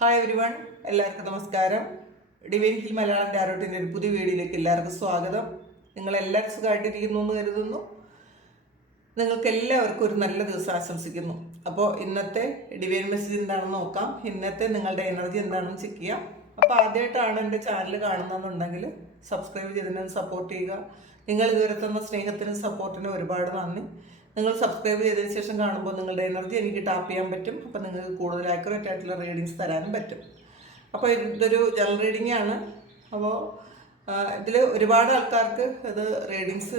Hi every one, എല്ലാവർക്കും നമസ്കാരം. Divine hill Malayalam ടാരോട്ടിൻ്റെ ഒരു പുതിയ വീഡിയോയിലേക്ക് എല്ലാവർക്കും സ്വാഗതം. നിങ്ങളെല്ലാവരും സുഖമായിട്ടിരിക്കുന്നു എന്ന് കരുതുന്നു. നിങ്ങൾക്ക് എല്ലാവർക്കും ഒരു നല്ല ദിവസം ആശംസിക്കുന്നു. അപ്പോൾ ഇന്നത്തെ ഡിവൈൻ മെസ്സേജ് എന്താണെന്ന് നോക്കാം. ഇന്നത്തെ നിങ്ങളുടെ എനർജി എന്താണെന്ന് ചെക്ക് ചെയ്യാം. അപ്പോൾ ആദ്യമായിട്ടാണ് എൻ്റെ ചാനൽ കാണുന്നതെന്നുണ്ടെങ്കിൽ സബ്സ്ക്രൈബ് ചെയ്തതിനും സപ്പോർട്ട് ചെയ്യുക. നിങ്ങൾ ഇതുവരെ തന്ന സ്നേഹത്തിനും സപ്പോർട്ടിനും ഒരുപാട് നന്ദി. നിങ്ങൾ സബ്സ്ക്രൈബ് ചെയ്തതിന് ശേഷം കാണുമ്പോൾ നിങ്ങളുടെ എനർജി എനിക്ക് ടാപ്പ് ചെയ്യാൻ പറ്റും. അപ്പോൾ നിങ്ങൾക്ക് കൂടുതൽ ആക്യുറേറ്റ് ആയിട്ടുള്ള റീഡിങ്സ് തരാനും പറ്റും. അപ്പോൾ ഇതൊരു ജനറൽ റീഡിംഗ് ആണ്. അപ്പോൾ ഇതിൽ ഒരുപാട് ആൾക്കാർക്ക് ഇത് റീഡിങ്സ്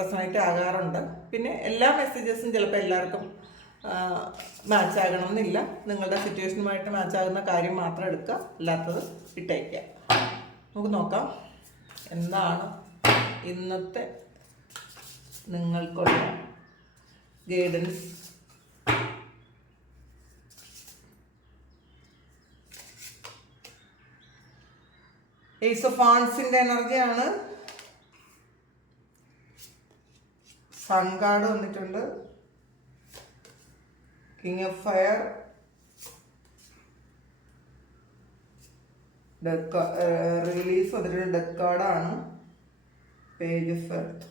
റെസണേറ്റ് ആകാറുണ്ട്. പിന്നെ എല്ലാ മെസ്സേജസും ചിലപ്പോൾ എല്ലാവർക്കും മാച്ച് ആകണമെന്നില്ല. നിങ്ങളുടെ സിറ്റുവേഷനുമായിട്ട് മാച്ച് ആകുന്ന കാര്യം മാത്രം എടുക്കുക, അല്ലാത്തത് ഇട്ടേക്കുക. നമുക്ക് നോക്കാം എന്താണ് ഇന്നത്തെ നിങ്ങൾക്കുള്ള ഗൈഡൻസ്. ഏസ് ഓഫ് വാൻസിന്റെ എനർജിയാണ്. സൺ കാർഡ് വന്നിട്ടുണ്ട്. കിങ് ഓഫ് ഫയർ, റിലീഫ് വന്നിട്ടുണ്ട്. ഡെത്ത് കാർഡാണ്. Page of earth,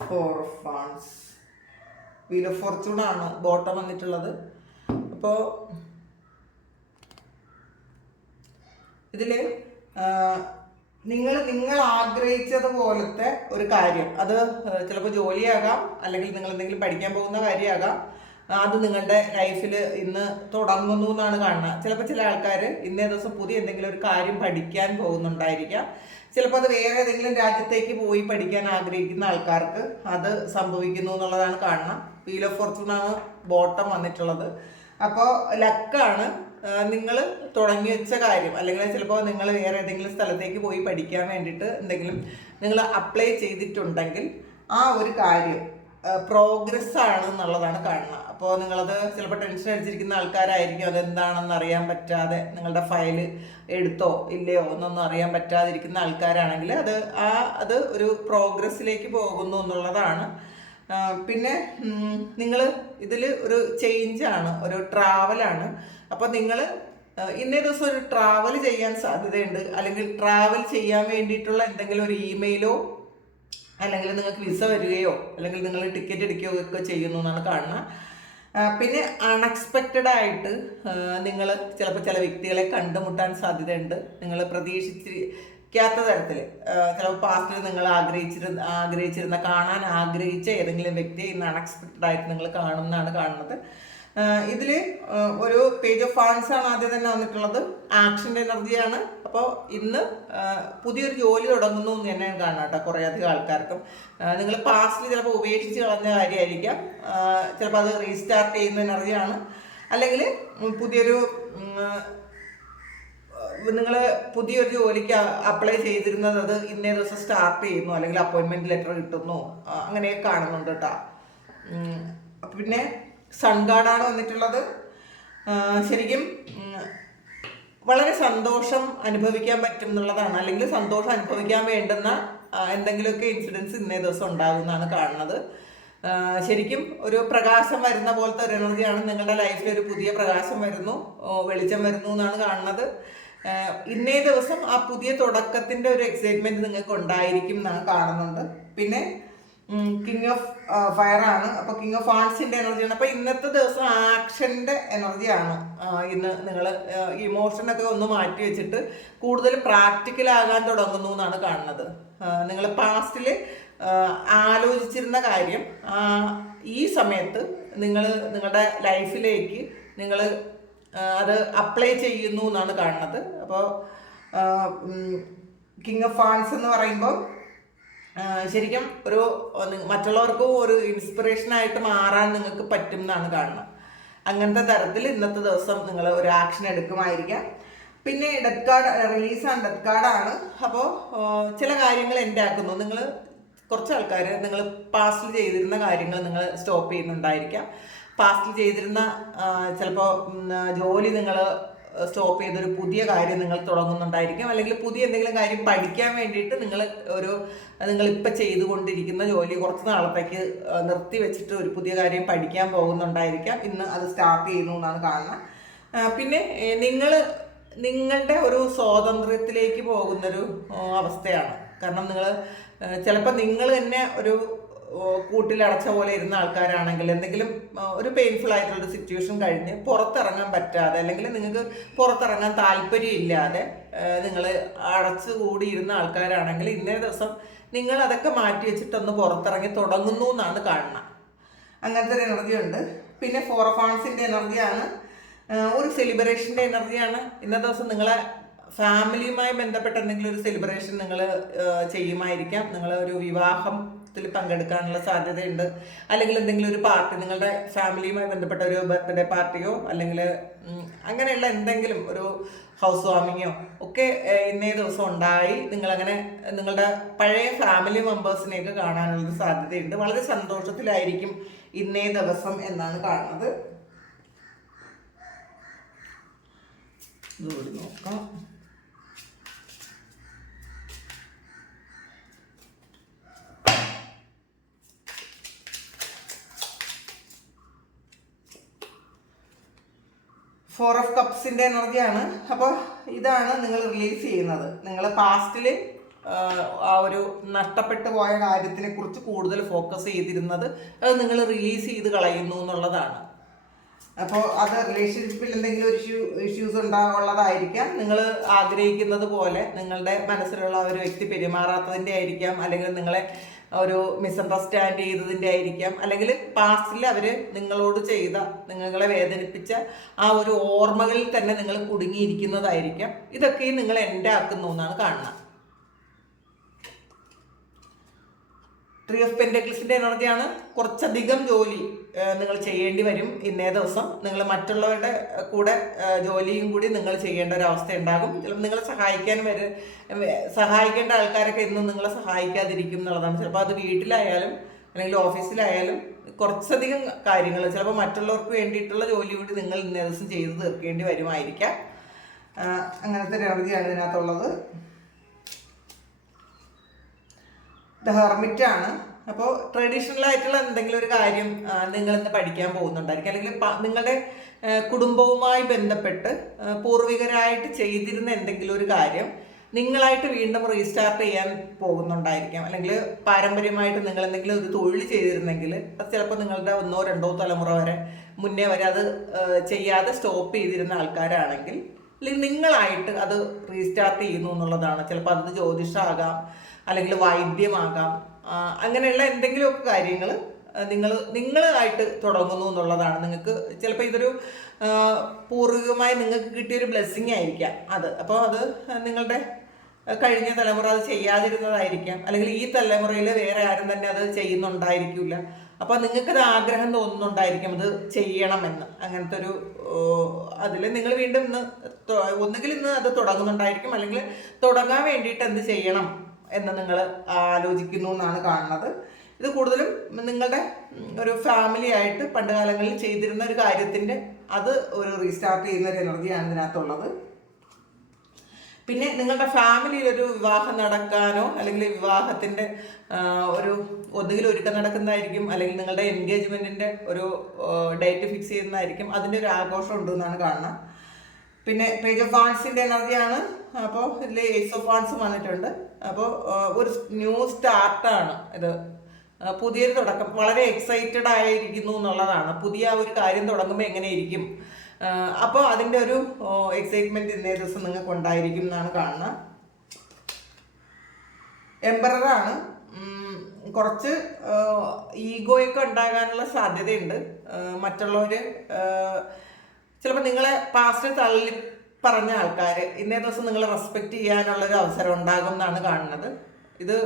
four of wands, wheel of fortune ആണ് ബോട്ടം വന്നിട്ടുള്ളത്. അപ്പോൾ ഇതിൽ നിങ്ങൾ ആഗ്രഹിച്ചതുപോലത്തെ ഒരു കാര്യം, അത് ചിലപ്പോൾ ജോലിയാകാം, അല്ലെങ്കിൽ നിങ്ങൾ എന്തെങ്കിലും പഠിക്കാൻ പോകുന്ന കാര്യമാകാം, അത് നിങ്ങളുടെ ലൈഫിൽ ഇന്ന് തുടങ്ങുന്നു എന്നാണ് കാണുന്നത്. ചിലപ്പോൾ ചില ആൾക്കാർ ഇന്നേ ദിവസം പുതിയ എന്തെങ്കിലും ഒരു കാര്യം പഠിക്കാൻ പോകുന്നുണ്ടായിരിക്കാം. ചിലപ്പോൾ അത് വേറെ ഏതെങ്കിലും രാജ്യത്തേക്ക് പോയി പഠിക്കാൻ ആഗ്രഹിക്കുന്ന ആൾക്കാർക്ക് അത് സംഭവിക്കുന്നു എന്നുള്ളതാണ് കാണുന്നത്. വീൽ ഓഫ് ഫോർച്യൂണാണ് ബോട്ടം വന്നിട്ടുള്ളത്. അപ്പോൾ ലക്കാണ്. നിങ്ങൾ തുടങ്ങി വെച്ച കാര്യം, അല്ലെങ്കിൽ ചിലപ്പോൾ നിങ്ങൾ വേറെ ഏതെങ്കിലും സ്ഥലത്തേക്ക് പോയി പഠിക്കാൻ വേണ്ടിയിട്ട് എന്തെങ്കിലും നിങ്ങൾ അപ്ലൈ ചെയ്തിട്ടുണ്ടെങ്കിൽ ആ ഒരു കാര്യം പ്രോഗ്രസ് ആണ് എന്നുള്ളതാണ് കാണുന്നത്. അപ്പോൾ നിങ്ങളത് ചിലപ്പോൾ ടെൻഷൻ അടിച്ചിരിക്കുന്ന ആൾക്കാരായിരിക്കും. അതെന്താണെന്ന് അറിയാൻ പറ്റാതെ നിങ്ങളുടെ ഫയല് എടുത്തോ ഇല്ലയോ എന്നൊന്നും അറിയാൻ പറ്റാതിരിക്കുന്ന ആൾക്കാരാണെങ്കിൽ അത് ഒരു പ്രോഗ്രസ്സിലേക്ക് പോകുന്നു എന്നുള്ളതാണ്. പിന്നെ നിങ്ങൾ ഇതിൽ ഒരു ചേഞ്ചാണ്, ഒരു ട്രാവലാണ്. അപ്പോൾ നിങ്ങൾ ഇന്നേ ദിവസം ഒരു ട്രാവൽ ചെയ്യാൻ സാധ്യതയുണ്ട്. അല്ലെങ്കിൽ ട്രാവൽ ചെയ്യാൻ വേണ്ടിയിട്ടുള്ള എന്തെങ്കിലും ഒരു ഇമെയിലോ, അല്ലെങ്കിൽ നിങ്ങൾക്ക് വിസ വരികയോ, അല്ലെങ്കിൽ നിങ്ങൾ ടിക്കറ്റ് എടുക്കുകയോ ഒക്കെ ചെയ്യുന്നു എന്നാണ് കാണുന്നത്. പിന്നെ അൺഎക്സ്പെക്റ്റഡ് ആയിട്ട് നിങ്ങൾ ചിലപ്പോൾ ചില വ്യക്തികളെ കണ്ടുമുട്ടാൻ സാധ്യതയുണ്ട്. നിങ്ങൾ പ്രതീക്ഷിക്കാത്ത തരത്തിൽ ചിലപ്പോൾ പാസ്റ്റിൽ നിങ്ങൾ ആഗ്രഹിച്ചിരുന്ന കാണാൻ ആഗ്രഹിച്ച ഏതെങ്കിലും വ്യക്തിയെ ഇന്ന് അൺഎക്സ്പെക്റ്റഡ് ആയിട്ട് നിങ്ങൾ കാണുമെന്നാണ് കാണുന്നത്. ഇതിൽ ഒരു പേജ് ഓഫ് ഫാൻസ് ആണ് ആദ്യം തന്നെ വന്നിട്ടുള്ളത്. ആക്ഷൻ്റെ എനർജിയാണ്. അപ്പോൾ ഇന്ന് പുതിയൊരു ജോലി തുടങ്ങുന്നു എന്ന് തന്നെ കാണാം കേട്ടോ. കുറേയധികം ആൾക്കാർക്കും നിങ്ങൾ പാസ്റ്റിൽ ചിലപ്പോൾ ഉപേക്ഷിച്ച് കളഞ്ഞ കാര്യമായിരിക്കാം. ചിലപ്പോൾ അത് റീസ്റ്റാർട്ട് ചെയ്യുന്ന എനർജിയാണ്. അല്ലെങ്കിൽ നിങ്ങൾ പുതിയൊരു ജോലിക്ക് അപ്ലൈ ചെയ്തിരുന്നത് അത് ഇന്നേ ദിവസം സ്റ്റാർട്ട് ചെയ്യുന്നു, അല്ലെങ്കിൽ അപ്പോയിൻമെൻറ്റ് ലെറ്റർ കിട്ടുന്നു, അങ്ങനെയൊക്കെ കാണുന്നുണ്ട് കേട്ടോ. പിന്നെ സൺ കാർഡാണ് വന്നിട്ടുള്ളത്. ശരിക്കും വളരെ സന്തോഷം അനുഭവിക്കാൻ പറ്റും എന്നുള്ളതാണ്, അല്ലെങ്കിൽ സന്തോഷം അനുഭവിക്കാൻ വേണ്ടുന്ന എന്തെങ്കിലുമൊക്കെ ഇൻസിഡൻസ് ഇന്നേ ദിവസം ഉണ്ടാകുമെന്നാണ് കാണുന്നത്. ശരിക്കും ഒരു പ്രകാശം വരുന്ന പോലത്തെ ഒരു എനർജിയാണ്. നിങ്ങളുടെ ലൈഫിൽ ഒരു പുതിയ പ്രകാശം വരുന്നു, വെളിച്ചം വരുന്നു എന്നാണ് കാണുന്നത്. ഇന്നേ ദിവസം ആ പുതിയ തുടക്കത്തിൻ്റെ ഒരു എക്സൈറ്റ്മെൻറ്റ് നിങ്ങൾക്ക് ഉണ്ടായിരിക്കും എന്നാണ് കാണുന്നുണ്ട്. പിന്നെ കിങ് ഓഫ് ഫയർ ആണ്. അപ്പോൾ കിങ് ഓഫ് വാൻസിൻ്റെ എനർജിയാണ്. അപ്പോൾ ഇന്നത്തെ ദിവസം ആക്ഷൻ്റെ എനർജിയാണ്. ഇന്ന് നിങ്ങൾ ഇമോഷനൊക്കെ ഒന്ന് മാറ്റി വെച്ചിട്ട് കൂടുതൽ പ്രാക്ടിക്കലാകാൻ തുടങ്ങുന്നു എന്നാണ് കാണുന്നത്. നിങ്ങൾ പാസ്റ്റിൽ ആലോചിച്ചിരുന്ന കാര്യം ഈ സമയത്ത് നിങ്ങളുടെ ലൈഫിലേക്ക് നിങ്ങൾ അത് അപ്ലൈ ചെയ്യുന്നു എന്നാണ് കാണുന്നത്. അപ്പോൾ കിങ് ഓഫ് വാൻസ് എന്ന് പറയുമ്പോൾ ശരിക്കും ഒരു മറ്റുള്ളവർക്കും ഒരു ഇൻസ്പിറേഷനായിട്ട് മാറാൻ നിങ്ങൾക്ക് പറ്റും എന്നാണ് കാണുന്നത്. അങ്ങനത്തെ തരത്തിൽ ഇന്നത്തെ ദിവസം നിങ്ങൾ ഒരു ആക്ഷൻ എടുക്കുമായിരിക്കാം. പിന്നെ death card, release and death കാർഡാണ്. അപ്പോൾ ചില കാര്യങ്ങൾ എൻ്റെ ആക്കുന്നു. നിങ്ങൾ കുറച്ച് ആൾക്കാർ നിങ്ങൾ പാസ്റ്റിൽ ചെയ്തിരുന്ന കാര്യങ്ങൾ നിങ്ങൾ സ്റ്റോപ്പ് ചെയ്യുന്നുണ്ടായിരിക്കാം. പാസ്റ്റിൽ ചെയ്തിരുന്ന ചിലപ്പോൾ ജോലി നിങ്ങൾ സ്റ്റോപ്പ് ചെയ്തൊരു പുതിയ കാര്യം നിങ്ങൾ തുടങ്ങുന്നുണ്ടായിരിക്കും, അല്ലെങ്കിൽ പുതിയ എന്തെങ്കിലും കാര്യം പഠിക്കാൻ വേണ്ടിയിട്ട് നിങ്ങളിപ്പോൾ ചെയ്തുകൊണ്ടിരിക്കുന്ന ജോലി കുറച്ച് നാളത്തേക്ക് നിർത്തി വെച്ചിട്ട് ഒരു പുതിയ കാര്യം പഠിക്കാൻ പോകുന്നുണ്ടായിരിക്കാം. ഇന്ന് അത് സ്റ്റാർട്ട് ചെയ്യുന്നു എന്നാണ് കാണുന്നത്. പിന്നെ നിങ്ങളുടെ ഒരു സ്വാതന്ത്ര്യത്തിലേക്ക് പോകുന്നൊരു അവസ്ഥയാണ്. കാരണം ചിലപ്പോൾ നിങ്ങൾ തന്നെ ഒരു കൂട്ടിലടച്ച പോലെ ഇരുന്ന ആൾക്കാരാണെങ്കിൽ എന്തെങ്കിലും ഒരു പെയിൻഫുൾ ആയിട്ടുള്ളൊരു സിറ്റുവേഷൻ കഴിഞ്ഞ് പുറത്തിറങ്ങാൻ പറ്റാതെ, അല്ലെങ്കിൽ നിങ്ങൾക്ക് പുറത്തിറങ്ങാൻ താല്പര്യമില്ലാതെ നിങ്ങൾ അടച്ചുകൂടി ഇരുന്ന ആൾക്കാരാണെങ്കിൽ ഇന്നേ ദിവസം നിങ്ങൾ അതൊക്കെ മാറ്റി വെച്ചിട്ടൊന്ന് പുറത്തിറങ്ങി തുടങ്ങുന്നു എന്നാണ് കാണുന്നത്. അങ്ങനത്തെ ഒരു എനർജി ഉണ്ട്. പിന്നെ 4 ഓഫ് വാണ്ട്സിൻ്റെ എനർജിയാണ്, ഒരു സെലിബ്രേഷൻ്റെ എനർജിയാണ്. ഇന്നത്തെ ദിവസം നിങ്ങളെ ഫാമിലിയുമായി ബന്ധപ്പെട്ട എന്തെങ്കിലും ഒരു സെലിബ്രേഷൻ നിങ്ങൾ ചെയ്യുമായിരിക്കാം. ഒരു വിവാഹത്തിൽ പങ്കെടുക്കാനുള്ള സാധ്യതയുണ്ട്, അല്ലെങ്കിൽ എന്തെങ്കിലും ഒരു പാർട്ടി, നിങ്ങളുടെ ഫാമിലിയുമായി ബന്ധപ്പെട്ട ഒരു ബർത്ത്ഡേ പാർട്ടിയോ അല്ലെങ്കിൽ അങ്ങനെയുള്ള എന്തെങ്കിലും ഒരു ഹൗസ് വാമിങ്ങോ ഒക്കെ ഇന്നേ ദിവസം ഉണ്ടായി നിങ്ങളങ്ങനെ നിങ്ങളുടെ പഴയ ഫാമിലി മെമ്പേഴ്സിനെയൊക്കെ കാണാനുള്ളൊരു സാധ്യതയുണ്ട്. വളരെ സന്തോഷത്തിലായിരിക്കും ഇന്നേ ദിവസം എന്നാണ് കാണുന്നത്. ഇതുകൂടി നോക്കാം. ഫോർ ഓഫ് കപ്സിൻ്റെ എനർജിയാണ്. അപ്പോൾ ഇതാണ് നിങ്ങൾ റിലീസ് ചെയ്യുന്നത്. നിങ്ങൾ പാസ്റ്റിൽ ആ ഒരു നഷ്ടപ്പെട്ടു പോയ കാര്യത്തിനെ കുറിച്ച് കൂടുതൽ ഫോക്കസ് ചെയ്തിരുന്നത് അത് നിങ്ങൾ റിലീസ് ചെയ്ത് കളയുന്നു എന്നുള്ളതാണ്. അപ്പോൾ അത് റിലേഷൻഷിപ്പിൽ എന്തെങ്കിലും ഒരു ഇഷ്യൂസ് ഉണ്ടാകുള്ളതായിരിക്കാം. നിങ്ങൾ ആഗ്രഹിക്കുന്നത് പോലെ നിങ്ങളുടെ മനസ്സിലുള്ള ഒരു വ്യക്തി പെരുമാറാത്തതിൻ്റെ ആയിരിക്കാം, അല്ലെങ്കിൽ നിങ്ങളെ ഒരു മിസ്അണ്ടർസ്റ്റാൻഡ് ചെയ്തതിൻ്റെ ആയിരിക്കാം, അല്ലെങ്കിൽ പാസ്റ്റിൽ അവർ നിങ്ങളോട് ചെയ്ത, നിങ്ങളെ വേദനിപ്പിച്ച ആ ഒരു ഓർമ്മകളിൽ തന്നെ നിങ്ങൾ കുടുങ്ങിയിരിക്കുന്നതായിരിക്കാം. ഇതൊക്കെയും നിങ്ങൾ എൻഡ് ആക്കുന്നു എന്നാണ് കാണുന്നത്. 3 ഓഫ് പെന്റക്കിൾസിൻ്റെ എനർജിയാണ്. കുറച്ചധികം ജോലി നിങ്ങൾ ചെയ്യേണ്ടി വരും ഇന്നേ ദിവസം. നിങ്ങൾ മറ്റുള്ളവരുടെ കൂടെ ജോലിയും കൂടി നിങ്ങൾ ചെയ്യേണ്ട ഒരു അവസ്ഥ ഉണ്ടാകും. ചിലപ്പോൾ നിങ്ങളെ സഹായിക്കേണ്ട ആൾക്കാരൊക്കെ ഇന്നും നിങ്ങളെ സഹായിക്കാതിരിക്കും എന്നുള്ളതാണ്. ചിലപ്പോൾ അത് വീട്ടിലായാലും അല്ലെങ്കിൽ ഓഫീസിലായാലും കുറച്ചധികം കാര്യങ്ങൾ, ചിലപ്പോൾ മറ്റുള്ളവർക്ക് വേണ്ടിയിട്ടുള്ള ജോലി കൂടി നിങ്ങൾ ഇന്നേ ദിവസം ചെയ്ത് തീർക്കേണ്ടി വരുമായിരിക്കാം. അങ്ങനത്തെ ഒരു എനർജിയാണ് ഇതിനകത്തുള്ളത്. ദ ഹെർമിറ്റാണ്. അപ്പോൾ ട്രഡീഷണൽ ആയിട്ടുള്ള എന്തെങ്കിലും ഒരു കാര്യം നിങ്ങളിന്ന് പഠിക്കാൻ പോകുന്നുണ്ടായിരിക്കും, അല്ലെങ്കിൽ നിങ്ങളുടെ കുടുംബവുമായി ബന്ധപ്പെട്ട് പൂർവികരായിട്ട് ചെയ്തിരുന്ന എന്തെങ്കിലും ഒരു കാര്യം നിങ്ങളായിട്ട് വീണ്ടും റീസ്റ്റാർട്ട് ചെയ്യാൻ പോകുന്നുണ്ടായിരിക്കാം. അല്ലെങ്കിൽ പാരമ്പര്യമായിട്ട് നിങ്ങൾ എന്തെങ്കിലും ഒരു തൊഴിൽ ചെയ്തിരുന്നെങ്കിൽ അത് ചിലപ്പോൾ നിങ്ങളുടെ 1-2 തലമുറ വരെ മുന്നേ വരെ അത് ചെയ്യാതെ സ്റ്റോപ്പ് ചെയ്തിരുന്ന ആൾക്കാരാണെങ്കിൽ അല്ലെങ്കിൽ നിങ്ങളായിട്ട് അത് റീസ്റ്റാർട്ട് ചെയ്യുന്നു എന്നുള്ളതാണ്. ചിലപ്പോൾ അത് ജ്യോതിഷമാകാം, അല്ലെങ്കിൽ വൈദ്യമാകാം, അങ്ങനെയുള്ള എന്തെങ്കിലുമൊക്കെ കാര്യങ്ങൾ നിങ്ങളായിട്ട് തുടങ്ങുന്നു എന്നുള്ളതാണ്. നിങ്ങൾക്ക് ചിലപ്പോൾ ഇതൊരു പൂർവികമായി നിങ്ങൾക്ക് കിട്ടിയൊരു ബ്ലെസ്സിങ് ആയിരിക്കാം അത്. അപ്പോൾ അത് നിങ്ങളുടെ കഴിഞ്ഞ തലമുറ അത് ചെയ്യാതിരുന്നതായിരിക്കാം, അല്ലെങ്കിൽ ഈ തലമുറയിൽ വേറെ ആരും തന്നെ അത് ചെയ്യുന്നുണ്ടായിരിക്കില്ല. അപ്പോൾ നിങ്ങൾക്കത് ആഗ്രഹം തോന്നുന്നുണ്ടായിരിക്കും അത് ചെയ്യണമെന്ന്. അങ്ങനത്തെ ഒരു അതിൽ നിങ്ങൾ വീണ്ടും ഒന്നുകിൽ ഇന്ന് അത് തുടങ്ങുന്നുണ്ടായിരിക്കും, അല്ലെങ്കിൽ തുടങ്ങാൻ വേണ്ടിയിട്ട് എന്ത് ചെയ്യണം എന്ന് നിങ്ങൾ ആലോചിക്കുന്നു എന്നാണ് കാണുന്നത്. ഇത് കൂടുതലും നിങ്ങളുടെ ഒരു ഫാമിലി ആയിട്ട് പണ്ട് കാലങ്ങളിൽ ചെയ്തിരുന്ന ഒരു കാര്യത്തിൻ്റെ അത് ഒരു റീസ്റ്റാർട്ട് ചെയ്യുന്ന ഒരു എനർജിയാണ് ഇതിനകത്തുള്ളത്. പിന്നെ നിങ്ങളുടെ ഫാമിലിയിൽ ഒരു വിവാഹം നടക്കാനോ, അല്ലെങ്കിൽ വിവാഹത്തിൻ്റെ ഒന്നുകിൽ ഒരുക്കം നടക്കുന്നതായിരിക്കും, അല്ലെങ്കിൽ നിങ്ങളുടെ എൻഗേജ്മെൻറ്റിൻ്റെ ഒരു ഡേറ്റ് ഫിക്സ് ചെയ്യുന്നതായിരിക്കും. അതിൻ്റെ ഒരു ആഘോഷം ഉണ്ടെന്നാണ് കാണുന്നത്. പിന്നെ പേജ് ഓഫ് വാണ്ട്സിൻ്റെ എനർജിയാണ്. അപ്പോൾ ഇതിൽ ഏസ് ഓഫ് വാണ്ട്സ് വന്നിട്ടുണ്ട്. അപ്പോൾ ഒരു ന്യൂ സ്റ്റാർട്ടാണ് ഇത്, പുതിയൊരു തുടക്കം. വളരെ എക്സൈറ്റഡ് ആയിരിക്കുന്നു എന്നുള്ളതാണ്. പുതിയ ഒരു കാര്യം തുടങ്ങുമ്പോൾ എങ്ങനെയിരിക്കും, അപ്പോൾ അതിൻ്റെ ഒരു എക്സൈറ്റ്മെൻറ്റ് ഇന്നേ ദിവസം നിങ്ങൾക്ക് ഉണ്ടായിരിക്കും എന്നാണ് കാണുന്നത്. എംപററാണ്. കുറച്ച് ഈഗോയൊക്കെ ഉണ്ടാകാനുള്ള സാധ്യതയുണ്ട്. മറ്റുള്ളവർ ചിലപ്പോൾ നിങ്ങളെ പാസ്റ്റ് തള്ളി പറഞ്ഞ ആൾക്കാർ ഇന്നേ ദിവസം നിങ്ങളെ റെസ്പെക്റ്റ് ചെയ്യാനുള്ളൊരു അവസരം ഉണ്ടാകും എന്നാണ് കാണുന്നത്. ഇത്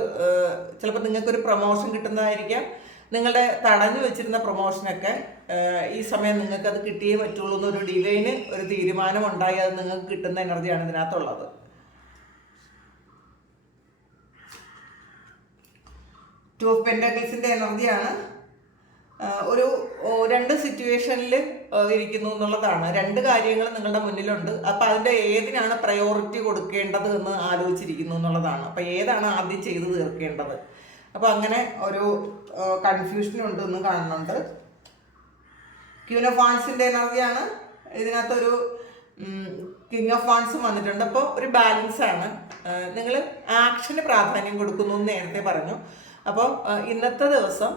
ചിലപ്പോൾ നിങ്ങൾക്കൊരു പ്രൊമോഷൻ കിട്ടുന്നതായിരിക്കാം. നിങ്ങളുടെ തടഞ്ഞു വെച്ചിരുന്ന പ്രൊമോഷനൊക്കെ ഈ സമയം നിങ്ങൾക്കത് കിട്ടിയേ പറ്റുള്ളൂ എന്നൊരു ഡിവൈന് ഒരു തീരുമാനം ഉണ്ടായി അത് നിങ്ങൾക്ക് കിട്ടുന്ന എനർജിയാണ് ഇതിനകത്തുള്ളത്. 2 ഓഫ് പെന്റക്കിൾസിൻ്റെ എനർജിയാണ്. ഒരു രണ്ട് സിറ്റുവേഷനിൽ ഇരിക്കുന്നു എന്നുള്ളതാണ്. രണ്ട് കാര്യങ്ങൾ നിങ്ങളുടെ മുന്നിലുണ്ട്. അപ്പം അതിൻ്റെ ഏതിനാണ് പ്രയോറിറ്റി കൊടുക്കേണ്ടത് എന്ന് ആലോചിച്ചിരിക്കുന്നു എന്നുള്ളതാണ്. അപ്പം ഏതാണ് ആദ്യം ചെയ്ത് തീർക്കേണ്ടത്. അപ്പം അങ്ങനെ ഒരു കൺഫ്യൂഷൻ ഉണ്ടെന്ന് കാണുന്നുണ്ട്. ക്യൂൻ ഓഫ് വാൻസിൻ്റെ എനർജിയാണ്. ഇതിനകത്തൊരു കിങ് ഓഫ് വാൻസും വന്നിട്ടുണ്ട്. അപ്പോൾ ഒരു ബാലൻസ് ആണ്. നിങ്ങൾ ആക്ഷന് പ്രാധാന്യം കൊടുക്കുന്നു എന്ന് നേരത്തെ പറഞ്ഞു. അപ്പോൾ ഇന്നത്തെ ദിവസം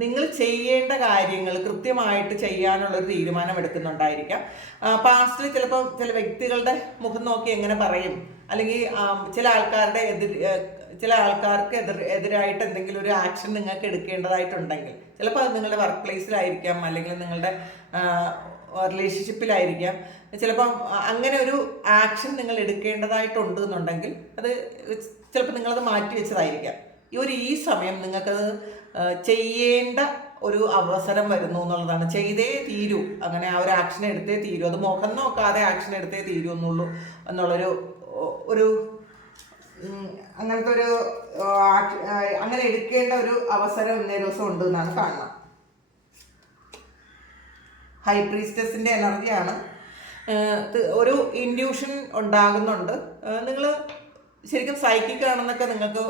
നിങ്ങൾ ചെയ്യേണ്ട കാര്യങ്ങൾ കൃത്യമായിട്ട് ചെയ്യാനുള്ളൊരു തീരുമാനം എടുക്കുന്നുണ്ടായിരിക്കാം. പാസ്റ്റിൽ ചിലപ്പോൾ ചില വ്യക്തികളുടെ മുഖം നോക്കി എങ്ങനെ പറയും, അല്ലെങ്കിൽ ചില ആൾക്കാർക്ക് എതിരായിട്ട് എന്തെങ്കിലും ഒരു ആക്ഷൻ നിങ്ങൾക്ക് എടുക്കേണ്ടതായിട്ടുണ്ടെങ്കിൽ, ചിലപ്പോൾ അത് നിങ്ങളുടെ വർക്ക് പ്ലേസിലായിരിക്കാം, അല്ലെങ്കിൽ നിങ്ങളുടെ റിലേഷൻഷിപ്പിലായിരിക്കാം. ചിലപ്പം അങ്ങനെ ഒരു ആക്ഷൻ നിങ്ങൾ എടുക്കേണ്ടതായിട്ടുണ്ട് എന്നുണ്ടെങ്കിൽ അത് ചിലപ്പോൾ നിങ്ങളത് മാറ്റി വെച്ചതായിരിക്കാം. ഈ സമയം നിങ്ങൾക്കത് ചെയ്യേണ്ട ഒരു അവസരം വരുന്നു എന്നുള്ളതാണ്. ചെയ്തേ തീരൂ, അങ്ങനെ ആ ഒരു ആക്ഷൻ എടുത്തേ തീരൂ, അത് മുഖം നോക്കാതെ ആക്ഷൻ എടുത്തേ തീരൂ എന്നുള്ളൊരു അങ്ങനത്തെ ഒരു അങ്ങനെ എടുക്കേണ്ട ഒരു അവസരം ഇന്നേ ദിവസം ഉണ്ട് എന്നാണ് കാണുന്നത്. ഹൈ പ്രീസ്റ്റസിൻ്റെ എനർജിയാണ്. ഒരു ഇൻഡ്യൂഷൻ ഉണ്ടാകുന്നുണ്ട്. നിങ്ങൾ ശരിക്കും സൈക്കിക് ആണെന്നൊക്കെ നിങ്ങൾക്ക്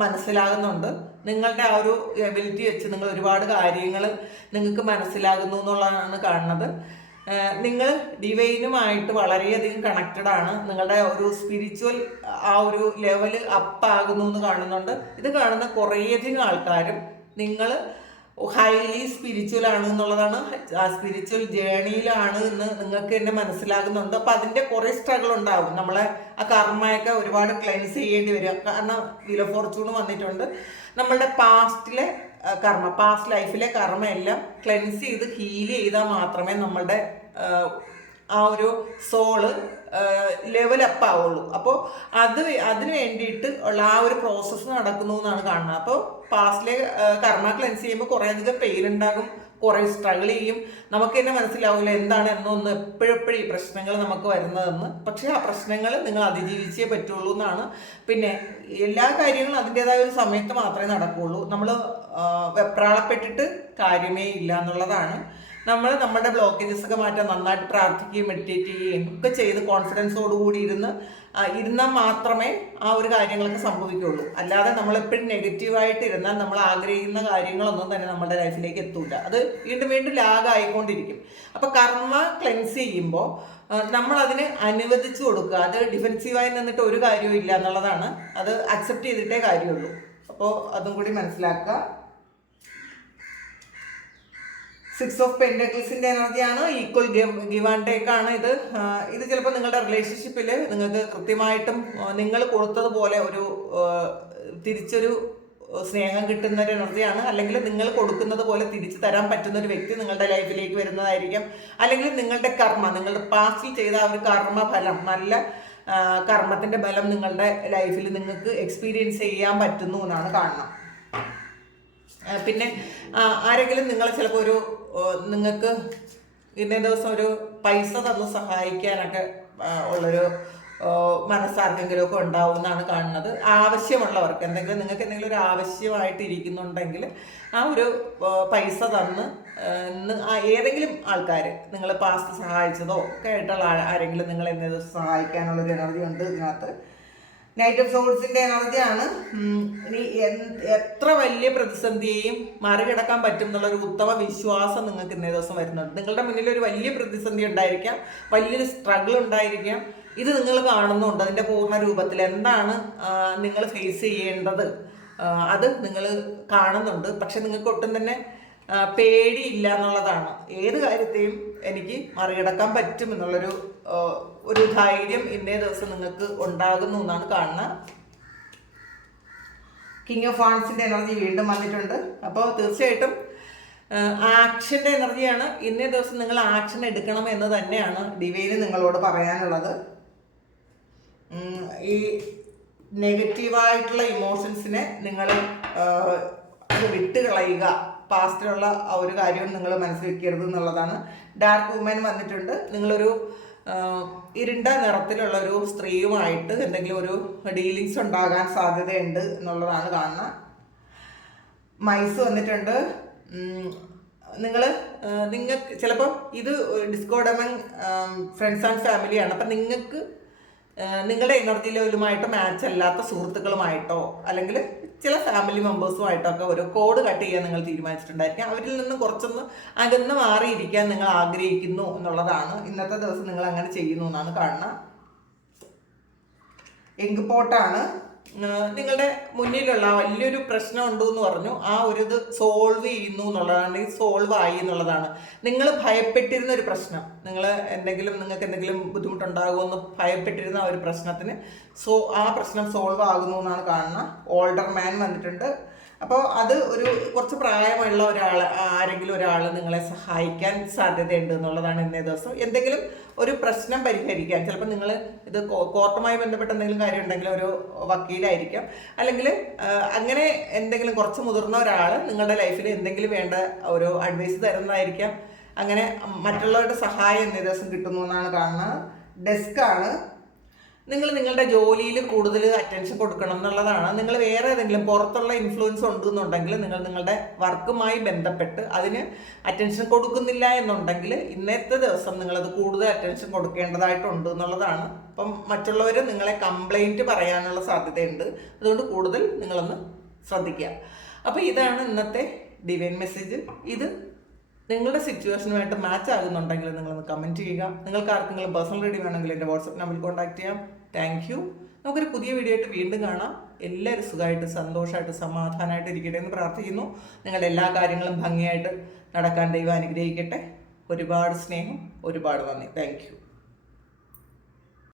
മനസ്സിലാകുന്നുണ്ട്. നിങ്ങളുടെ ആ ഒരു എബിലിറ്റി വെച്ച് നിങ്ങൾ ഒരുപാട് കാര്യങ്ങൾ നിങ്ങൾക്ക് മനസ്സിലാകുന്നു എന്നുള്ളതാണ് കാണുന്നത്. നിങ്ങൾ ഡിവൈനുമായിട്ട് വളരെയധികം കണക്റ്റഡ് ആണ്. നിങ്ങളുടെ ഒരു സ്പിരിച്വൽ ആ ഒരു ലെവല് അപ്പാകുന്നു എന്ന് കാണുന്നുണ്ട്. ഇത് കാണുന്ന കുറേയധികം ആൾക്കാരും നിങ്ങൾ ഹൈലി സ്പിരിച്വൽ ആണ് എന്നുള്ളതാണ്. ആ സ്പിരിച്വൽ ജേണിയിലാണ് എന്ന് നിങ്ങൾക്ക് തന്നെ മനസ്സിലാകുന്നുണ്ട്. അപ്പം അതിൻ്റെ കുറേ സ്ട്രഗിൾ ഉണ്ടാകും. നമ്മളെ ആ കർമ്മയൊക്കെ ഒരുപാട് ക്ലെൻസ് ചെയ്യേണ്ടി വരും. കാരണം വീൽ ഓഫ് ഫോർച്യൂൺ വന്നിട്ടുണ്ട്. നമ്മളുടെ പാസ്റ്റ് ലൈഫിലെ കർമ്മ എല്ലാം ക്ലെൻസ് ചെയ്ത് ഹീൽ ചെയ്താൽ മാത്രമേ നമ്മളുടെ ആ ഒരു സോള് ലെവലപ്പ് ആവുള്ളൂ. അപ്പോൾ അതിന് വേണ്ടിയിട്ട് ഉള്ള ആ ഒരു പ്രോസസ്സ് നടക്കുന്നു എന്നാണ് കാണുന്നത്. അപ്പോൾ പാസ്റ്റിലെ കർമ്മ ക്ലെൻസ് ചെയ്യുമ്പോൾ കുറേയധികം പെയിൻ ഉണ്ടാകും, കുറേ സ്ട്രഗിൾ ചെയ്യും. നമുക്ക് തന്നെ മനസ്സിലാവില്ല എന്താണ് എന്നൊന്ന് എപ്പോഴെപ്പോഴും ഈ പ്രശ്നങ്ങൾ നമുക്ക് വരുന്നതെന്ന്. പക്ഷേ ആ പ്രശ്നങ്ങൾ നിങ്ങൾ അതിജീവിച്ചേ പറ്റുള്ളൂ എന്നാണ്. പിന്നെ എല്ലാ കാര്യങ്ങളും അതിൻ്റെതായ ഒരു സമയത്ത് മാത്രമേ നടക്കുകയുള്ളൂ. നമ്മൾ വെപ്രാളപ്പെട്ടിട്ട് കാര്യമേ ഇല്ല എന്നുള്ളതാണ്. നമ്മുടെ ബ്ലോക്കേജസ് ഒക്കെ മാറ്റാൻ നന്നായിട്ട് പ്രാർത്ഥിക്കുകയും മെഡിറ്റേറ്റ് ചെയ്യുകയും ഒക്കെ ചെയ്ത് കോൺഫിഡൻസോടുകൂടി ഇരുന്നാൽ മാത്രമേ ആ ഒരു കാര്യങ്ങളൊക്കെ സംഭവിക്കുകയുള്ളൂ. അല്ലാതെ നമ്മളെപ്പോഴും നെഗറ്റീവായിട്ട് ഇരുന്നാൽ നമ്മൾ ആഗ്രഹിക്കുന്ന കാര്യങ്ങളൊന്നും തന്നെ നമ്മുടെ ലൈഫിലേക്ക് എത്തൂല. അത് വീണ്ടും വീണ്ടും ലാഗായിക്കൊണ്ടിരിക്കും. അപ്പോൾ കർമ്മ ക്ലെൻസ് ചെയ്യുമ്പോൾ നമ്മളതിന് അനുവദിച്ചു കൊടുക്കുക. അത് ഡിഫെൻസീവായി നിന്നിട്ട് ഒരു കാര്യവും ഇല്ല എന്നുള്ളതാണ്. അത് അക്സെപ്റ്റ് ചെയ്തിട്ടേ കാര്യമുള്ളൂ. അപ്പോൾ അതും കൂടി മനസ്സിലാക്കുക. 6 ഓഫ് പെൻറ്റക്കിൾസിൻ്റെ എനർജിയാണ്. ഈക്വൽ ഗിവ് ആൻഡ് ടേക്ക് ആണ് ഇത് ചിലപ്പോൾ നിങ്ങളുടെ റിലേഷൻഷിപ്പിൽ നിങ്ങൾക്ക് കൃത്യമായിട്ടും നിങ്ങൾ കൊടുത്തതുപോലെ തിരിച്ചൊരു സ്നേഹം കിട്ടുന്ന ഒരു എനർജിയാണ്. അല്ലെങ്കിൽ നിങ്ങൾ കൊടുക്കുന്നത് പോലെ തിരിച്ചു തരാൻ പറ്റുന്ന ഒരു വ്യക്തി നിങ്ങളുടെ ലൈഫിലേക്ക് വരുന്നതായിരിക്കാം. അല്ലെങ്കിൽ നിങ്ങളുടെ നിങ്ങളുടെ പാസ്റ്റിൽ ചെയ്ത ആ ഒരു കർമ്മഫലം, നല്ല കർമ്മത്തിൻ്റെ ബലം നിങ്ങളുടെ ലൈഫിൽ നിങ്ങൾക്ക് എക്സ്പീരിയൻസ് ചെയ്യാൻ പറ്റുന്നു എന്നാണ് കാണുന്നത്. പിന്നെ ആരെങ്കിലും നിങ്ങളെ ചിലപ്പോൾ നിങ്ങൾക്ക് ഇന്നേ ദിവസം ഒരു പൈസ തന്ന് സഹായിക്കാനൊക്കെ ഉള്ളൊരു മനസ്സാർക്കെങ്കിലും ഒക്കെ ഉണ്ടാവും എന്നാണ് കാണുന്നത്. ആവശ്യമുള്ളവർക്ക് നിങ്ങൾക്ക് എന്തെങ്കിലും ഒരു ആവശ്യമായിട്ട് ഇരിക്കുന്നുണ്ടെങ്കിൽ ആ ഒരു പൈസ തന്ന് ഏതെങ്കിലും ആൾക്കാർ നിങ്ങൾ പാസ്റ്റ് സഹായിച്ചതോ ഒക്കെ ആയിട്ടുള്ള ആരെങ്കിലും നിങ്ങൾ ഇന്നേ ദിവസം സഹായിക്കാനുള്ളൊരു എനർജി ഉണ്ട് ഇതിനകത്ത്. നൈറ്റ് ഓഫ് സോൾസിൻ്റെ എനർജിയാണ്. ഇനി എത്ര വലിയ പ്രതിസന്ധിയെയും മറികടക്കാൻ പറ്റും എന്നുള്ളൊരു ഉത്തമ വിശ്വാസം നിങ്ങൾക്ക് ഇന്നേ ദിവസം വരുന്നുണ്ട്. നിങ്ങളുടെ മുന്നിൽ ഒരു വലിയ പ്രതിസന്ധി ഉണ്ടായിരിക്കാം, വലിയൊരു സ്ട്രഗിൾ ഉണ്ടായിരിക്കാം. ഇത് നിങ്ങൾ കാണുന്നുണ്ട്. അതിൻ്റെ പൂർണ്ണ രൂപത്തിൽ എന്താണ് നിങ്ങൾ ഫേസ് ചെയ്യേണ്ടത് അത് നിങ്ങൾ കാണുന്നുണ്ട്. പക്ഷെ നിങ്ങൾക്ക് ഒട്ടും തന്നെ പേടിയില്ല എന്നുള്ളതാണ്. ഏത് കാര്യത്തെയും എനിക്ക് മറികടക്കാൻ പറ്റും എന്നുള്ളൊരു ധൈര്യം ഇന്നേ ദിവസം നിങ്ങൾക്ക് ഉണ്ടാകുന്നു എന്നാണ് കാണുന്നത്. കിങ് ഓഫ് വാൻസിൻ്റെ എനർജി വീണ്ടും വന്നിട്ടുണ്ട്. അപ്പോൾ തീർച്ചയായിട്ടും ആക്ഷൻ്റെ എനർജിയാണ്. ഇന്നേ ദിവസം നിങ്ങൾ ആക്ഷൻ എടുക്കണം എന്ന് തന്നെയാണ് ഡിവൈന് നിങ്ങളോട് പറയാനുള്ളത്. ഈ നെഗറ്റീവായിട്ടുള്ള ഇമോഷൻസിനെ നിങ്ങൾ വിട്ടുകളയുക. പാസ്റ്റിലുള്ള ആ ഒരു കാര്യവും നിങ്ങൾ മനസ്സിൽ വെക്കരുത് എന്നുള്ളതാണ്. ഡാർക്ക് വുമൻ വന്നിട്ടുണ്ട്. നിങ്ങളൊരു ഇരുണ്ട നിറത്തിലുള്ള ഒരു സ്ത്രീയുമായിട്ട് എന്തെങ്കിലും ഒരു ഡീലിങ്സ് ഉണ്ടാകാൻ സാധ്യതയുണ്ട് എന്നുള്ളതാണ് കാണുന്നത്. മൈസ് വന്നിട്ടുണ്ട്. നിങ്ങൾക്ക് ചിലപ്പോൾ ഇത് ഡിസ്കോർഡ് അമംഗ് ഫ്രണ്ട്സ് ആൻഡ് ഫാമിലിയാണ്. അപ്പം നിങ്ങൾക്ക് നിങ്ങളുടെ എനർജി ലെവലുമായിട്ട് മാച്ച് അല്ലാത്ത സുഹൃത്തുക്കളുമായിട്ടോ അല്ലെങ്കിൽ ചില ഫാമിലി മെമ്പേഴ്സുമായിട്ടോ ഒക്കെ ഒരു കോഡ് കട്ട് ചെയ്യാൻ നിങ്ങൾ തീരുമാനിച്ചിട്ടുണ്ടായിരിക്കും. അവരിൽ നിന്ന് കുറച്ചൊന്ന് അകന്ന് മാറിയിരിക്കാൻ നിങ്ങൾ ആഗ്രഹിക്കുന്നു എന്നുള്ളതാണ്. ഇന്നത്തെ ദിവസം നിങ്ങൾ അങ്ങനെ ചെയ്യുന്നു എന്നാണ് കാണുന്നത്. എങ്ക് പോട്ടാണ്. നിങ്ങളുടെ മുന്നിലുള്ള വലിയൊരു പ്രശ്നം ഉണ്ടെന്ന് പറഞ്ഞു, ആ ഒരു ഇത് സോൾവ് ചെയ്യുന്നു എന്നുള്ളതാണ്, സോൾവ് ആയി എന്നുള്ളതാണ്. നിങ്ങൾ ഭയപ്പെട്ടിരുന്ന ഒരു പ്രശ്നം, നിങ്ങൾക്ക് എന്തെങ്കിലും ബുദ്ധിമുട്ടുണ്ടാകുമെന്ന് ഭയപ്പെട്ടിരുന്ന ആ ഒരു പ്രശ്നത്തിന് ആ പ്രശ്നം സോൾവ് ആകുന്നു എന്നാണ് കാണുന്നത്. ഓൾഡർ മാൻ വന്നിട്ടുണ്ട്. അപ്പോൾ അത് കുറച്ച് പ്രായമുള്ള ആരെങ്കിലും ഒരാൾ നിങ്ങളെ സഹായിക്കാൻ സാധ്യതയുണ്ട് എന്നുള്ളതാണ് ഇന്നേ ദിവസം. എന്തെങ്കിലും ഒരു പ്രശ്നം പരിഹരിക്കാൻ, ചിലപ്പോൾ നിങ്ങൾ ഇത് കോർട്ടുമായി ബന്ധപ്പെട്ട എന്തെങ്കിലും കാര്യം ഉണ്ടെങ്കിൽ ഒരു വക്കീലായിരിക്കാം, അല്ലെങ്കിൽ അങ്ങനെ എന്തെങ്കിലും കുറച്ച് മുതിർന്ന ഒരാൾ നിങ്ങളുടെ ലൈഫിൽ എന്തെങ്കിലും വേണ്ട ഒരു അഡ്വൈസ് തരുന്നതായിരിക്കാം. അങ്ങനെ മറ്റുള്ളവരുടെ സഹായം ഇന്നേ ദിവസം കിട്ടുന്നു എന്നാണ് കാണുന്നത്. ഡെസ്കാണ്. നിങ്ങളുടെ ജോലിയിൽ കൂടുതൽ അറ്റൻഷൻ കൊടുക്കണം എന്നുള്ളതാണ്. നിങ്ങൾ വേറെ ഏതെങ്കിലും പുറത്തുള്ള ഇൻഫ്ലുവൻസ് ഉണ്ടെന്നുണ്ടെങ്കിൽ നിങ്ങളുടെ വർക്കുമായി ബന്ധപ്പെട്ട് അതിന് അറ്റൻഷൻ കൊടുക്കുന്നില്ല എന്നുണ്ടെങ്കിൽ ഇന്നത്തെ ദിവസം നിങ്ങളത് കൂടുതൽ അറ്റൻഷൻ കൊടുക്കേണ്ടതായിട്ടുണ്ട് എന്നുള്ളതാണ്. അപ്പം മറ്റുള്ളവർ നിങ്ങളെ കംപ്ലൈൻറ്റ് പറയാനുള്ള സാധ്യതയുണ്ട്. അതുകൊണ്ട് കൂടുതൽ നിങ്ങളൊന്ന് ശ്രദ്ധിക്കുക. അപ്പോൾ ഇതാണ് ഇന്നത്തെ ഡിവൈൻ മെസ്സേജ്. ഇത് നിങ്ങളുടെ സിറ്റുവേഷനുമായിട്ട് മാച്ച് ആകുന്നുണ്ടെങ്കിൽ നിങ്ങളൊന്ന് കമൻറ്റ് ചെയ്യുക. നിങ്ങൾക്ക് ആർക്കെങ്കിലും പേഴ്സണൽ റീഡിംഗ് വേണമെങ്കിൽ എൻ്റെ വാട്സപ്പ് നമ്പറിൽ കോൺടാക്ട് ചെയ്യാം. Thank you. നമുക്കൊരു പുതിയ വീഡിയോ ആയിട്ട് വീണ്ടും കാണാം. എല്ലാവരും സുഖമായിട്ട് സന്തോഷമായിട്ട് സമാധാനമായിട്ട് ഇരിക്കട്ടെ എന്ന് പ്രാർത്ഥിക്കുന്നു. നിങ്ങളുടെ എല്ലാ കാര്യങ്ങളും ഭംഗിയായിട്ട് നടക്കാൻ ദൈവം അനുഗ്രഹിക്കട്ടെ. ഒരുപാട് സ്നേഹം, ഒരുപാട് നന്ദി. Thank you.